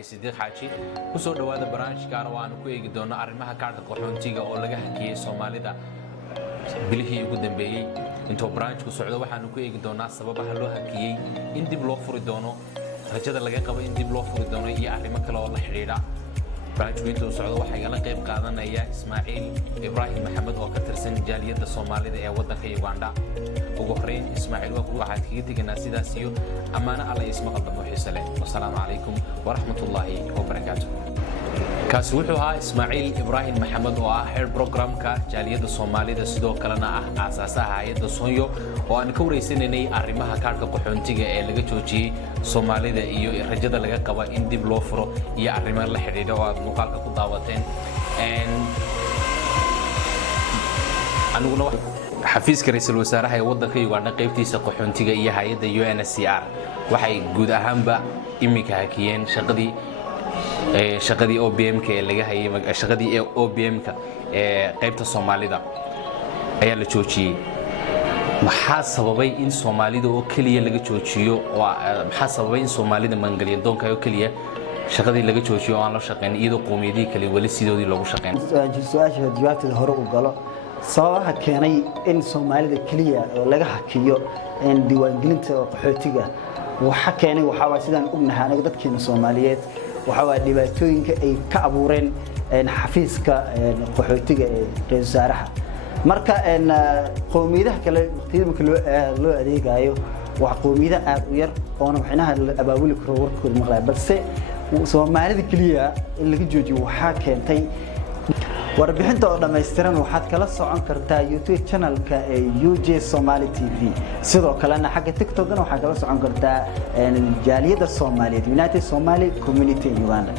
Sideed xaaji ku soo dhawaada barnaamijka aan ku eegi doono arrimaha kaarka qaxoontiga oo laga hakiyay Soomaalida bilihii ugu dambeeyay inta barnaamijku socdo waxaan ku eegi doonaa sababaha loo hakiyay in dib loo furi doono rajada laga qabo in dib loo furi doono iyo arrimo kale oo la xiriira barnaamijku inta uu socdo waxa la qayb qaadanaya Ismaaciil Ibrahim Maxamed oo ka tirsan jaaliyadda Soomaalida ee waddanka Uganda ugu horeyn Ismaaciil waxaad kaga dignaa sidaas iyo amaana alla isma qaldamo xiisale wassalaamu calaykum waraxmatullaahi wabarakaatuh kaasi wuxuu ahaa Ismaaciil Ibrahim Maxamed oo ah head programka jaaliyadda Soomaalida sidoo kalena ah aasaasaha hay'adda Sonyo oo aan ka wareysanay arrimaha kaarka qaxoontiga ee laga joojiyay Soomaalida iyo rajada laga qabo in dib loo furo iyo arrimo la xiriira oo aad muuqaalka ku daawateen anuguna xafiiska ra'iisul wasaaraha ee waddanka Uganda qaybtiisa qaxoontiga iyo hay'adda UNHCR waxay guud ahaanba imika hakiyeen shaqadii OBM-ka ee laga hayay shaqadii OBM-ka ee qaybta Soomaalida ayaa la joojiyay maxaa sababay in Soomaalida oo kaliya laga joojiyo maxaa sababay in Soomaalida mangaliyay doonka oo kaliya shaqadii laga joojiyo oo aan la shaqeyn iyadoo qoomiyadii kale wali sidoodii loogu shaqeyn su'aasha jawaabteeda hore u galo sababaha keenay in Soomaalida kaliya oo laga hakiyo in diiwaangelinta qaxootiga waxa keenay waxa waa sidaan ognahay anaga dadkeena Soomaaliyeed waxa waa dhibaatooyinka ay ka abuureen xafiiska qaxootiga ee ra'iisul wasaaraha marka qoomiyadaha kale waqtiyada loo adeegayo waa qoomiyada aad u yar oo waxinaha abaabuli karo warkooda maqlay balse Soomaalida kaliya in laga joojiyo waxa keentay warbixinta oo dhameystiran waxaad kala socon kartaa YouTube channel-ka UJ Somali TV sidoo kalena xagga TikTok-na waxaad kala socon kartaa jaaliyadda Soomaaliyeed United Somali Community in Uganda